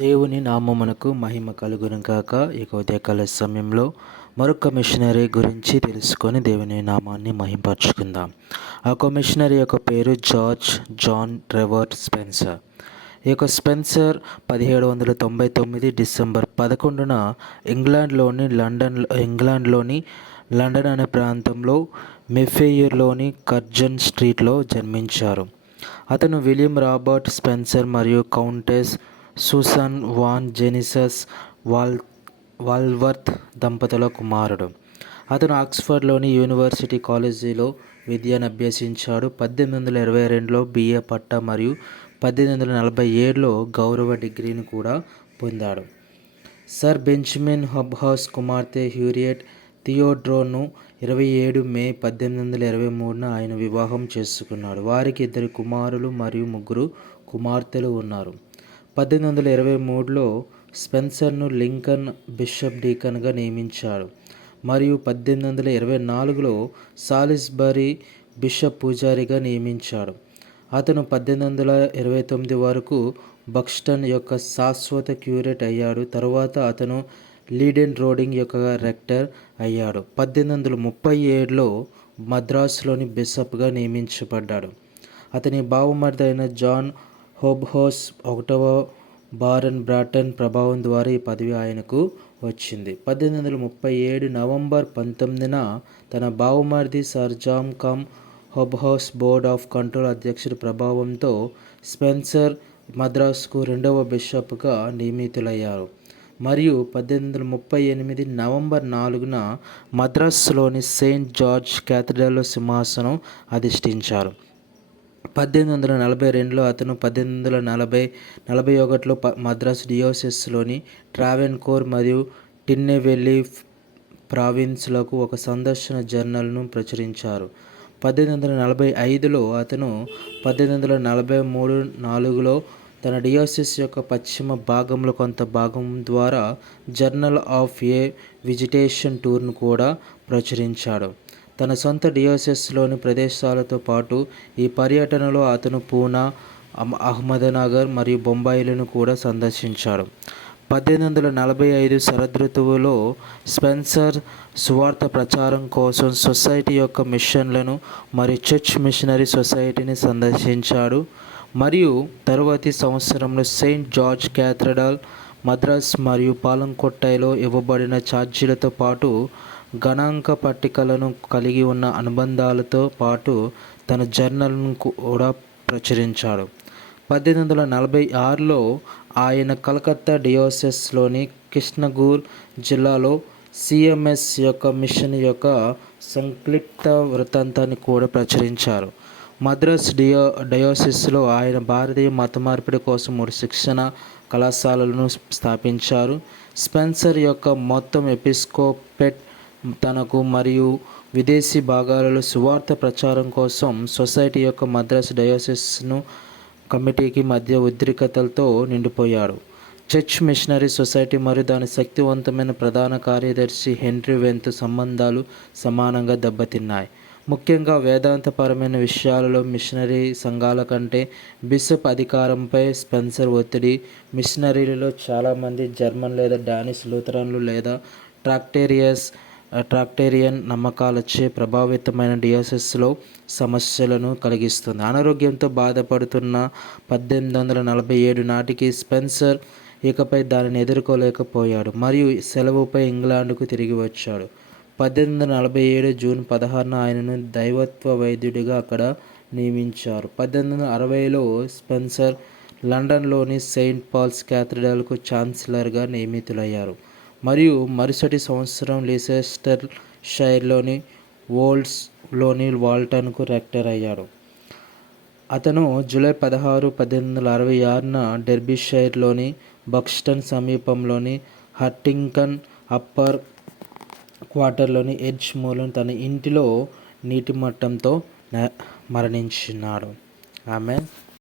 దేవుని నామమునకు మహిమ కలుగును గాక. ఇక ఉదయకాల సమయంలో మరొక మిషనరీ గురించి తెలుసుకొని దేవుని నామాన్ని మహింపరచుకుందాం. ఆ మిషనరీ యొక్క పేరు జాన్ ట్రెవర్ స్పెన్సర్. ఈ యొక్క స్పెన్సర్ 1799 డిసెంబర్ 11న ఇంగ్లాండ్లోని లండన్ అనే ప్రాంతంలో మెఫెయిర్లోని కర్జన్ స్ట్రీట్లో జన్మించారు. అతను విలియం రాబర్ట్ స్పెన్సర్ మరియు కౌంటెస్ సూసన్ వాన్ జెనిసస్ వాల్వర్త్ దంపతుల కుమారుడు. అతను ఆక్స్ఫర్డ్లోని యూనివర్సిటీ కాలేజీలో విద్యను అభ్యసించాడు. 1822లో బిఏ పట్టా మరియు 1847లో గౌరవ డిగ్రీని కూడా పొందాడు. సర్ బెంజమిన్ హబ్హౌస్ కుమార్తె హ్యూరియట్ థియోడ్రోను 27 మే 1823న ఆయన వివాహం చేసుకున్నాడు. వారికి 2 కుమారులు మరియు 3 కుమార్తెలు ఉన్నారు. 1823లో స్పెన్సర్ను లింకన్ బిషప్ డీకన్గా నియమించాడు మరియు 1824లో సాలిస్బరీ బిషప్ పూజారిగా నియమించాడు. అతను 1829 వరకు బక్స్టన్ యొక్క శాశ్వత క్యూరేట్ అయ్యాడు. తరువాత అతను లీడెన్ రోడింగ్ యొక్క రెక్టర్ అయ్యాడు. 1837లో మద్రాసులోని బిషప్గా నియమించబడ్డాడు. అతని బావమరిది అయిన జాన్ హోబ్హౌస్ 1వ బారన్ బ్రాటన్ ప్రభావం ద్వారా ఈ పదవి ఆయనకు వచ్చింది. 1837 నవంబర్ 19న తన బావమరిది sir John Hobhouse board of control అధ్యక్షుడి ప్రభావంతో స్పెన్సర్ మద్రాసుకు 2వ బిషప్గా నియమితులయ్యారు మరియు 1838 నవంబర్ 4న మద్రాసులోని సెయింట్ జార్జ్ క్యాథడ్రల్లో సింహాసనం అధిష్ఠించారు. 1842లో అతను 1841లో మద్రాసు డియోసెస్లోని ట్రావెన్కోర్ మరియు టిన్నెవెల్లి ప్రావిన్స్లకు ఒక సందర్శన జర్నల్ను ప్రచురించారు. 1845లో అతను 1843-4లో తన డియోసెస్ యొక్క పశ్చిమ భాగంలో కొంత భాగం ద్వారా జర్నల్ ఆఫ్ ఏ విజిటేషన్ టూర్ను కూడా ప్రచురించాడు. తన సొంత డియోసెస్లోని ప్రదేశాలతో పాటు ఈ పర్యటనలో అతను పూనా, అహ్మద్నగర్ మరియు బొంబాయిలను కూడా సందర్శించాడు. 1845 శరదృతువులో స్పెన్సర్ సువార్త ప్రచారం కోసం సొసైటీ యొక్క మిషన్లను మరియు చర్చ్ మిషనరీ సొసైటీని సందర్శించాడు మరియు తరువాతి సంవత్సరంలో సెయింట్ జార్జ్ క్యాథడ్రల్, మద్రాస్ మరియు పాలంకొట్టైలో ఇవ్వబడిన ఛార్జీలతో పాటు గణాంక పట్టికలను కలిగి ఉన్న అనుబంధాలతో పాటు తన జర్నల్ను కూడా ప్రచురించాడు. 1846లో ఆయన కలకత్తా డియోసెస్లోని కృష్ణగూర్ జిల్లాలో సిఎంఎస్ యొక్క మిషన్ యొక్క సంక్షిప్త వృత్తాంతాన్ని కూడా ప్రచురించారు. మద్రాస్ డయోసిస్లో ఆయన భారతీయ మత మార్పిడి కోసం 3 శిక్షణ కళాశాలలను స్థాపించారు. స్పెన్సర్ యొక్క మొత్తం ఎపిస్కోపేట్ తనకు మరియు విదేశీ భాగాలలో సువార్త ప్రచారం కోసం సొసైటీ యొక్క మద్రాసు డయోసిస్ను కమిటీకి మధ్య ఉద్రిక్తతలతో నిండిపోయాడు. చర్చ్ మిషనరీ సొసైటీ మరియు దాని శక్తివంతమైన ప్రధాన కార్యదర్శి హెన్రీ వెన్తో సంబంధాలు సమానంగా దెబ్బతిన్నాయి. ముఖ్యంగా వేదాంతపరమైన విషయాలలో మిషనరీ సంఘాల కంటే బిషప్ అధికారంపై స్పెన్సర్ ఒత్తిడి. మిషనరీలలో చాలామంది జర్మన్ లేదా డానిష్ లూథరన్లు లేదా ట్రాక్టేరియన్ నమ్మకాలచే ప్రభావితమైన డియోసెస్లో సమస్యలను కలిగిస్తుంది. అనారోగ్యంతో బాధపడుతున్న 1847 నాటికి స్పెన్సర్ ఇకపై దానిని ఎదుర్కోలేకపోయాడు మరియు సెలవుపై ఇంగ్లాండ్కు తిరిగి వచ్చాడు. 1847 జూన్ 16న ఆయనను దైవత్వ వైద్యుడిగా అక్కడ నియమించారు. 1860లో స్పెన్సర్ లండన్లోని సెయింట్ పాల్స్ క్యాథడ్రల్కు ఛాన్సలర్గా నియమితులయ్యారు మరియు మరుసటి సంవత్సరం లీసెస్టర్ షైర్లోని వోల్స్లోని వాల్టన్కు రెక్టర్ అయ్యాడు. అతను జూలై 16, 1866న డెర్బీషైర్లోని బక్స్టన్ సమీపంలోని హంటింగ్టన్ అప్పర్ క్వార్టర్లోని ఎడ్జ్ మూలను తన ఇంటిలో నీటి మట్టంతో మరణించినాడు. ఆమేన్.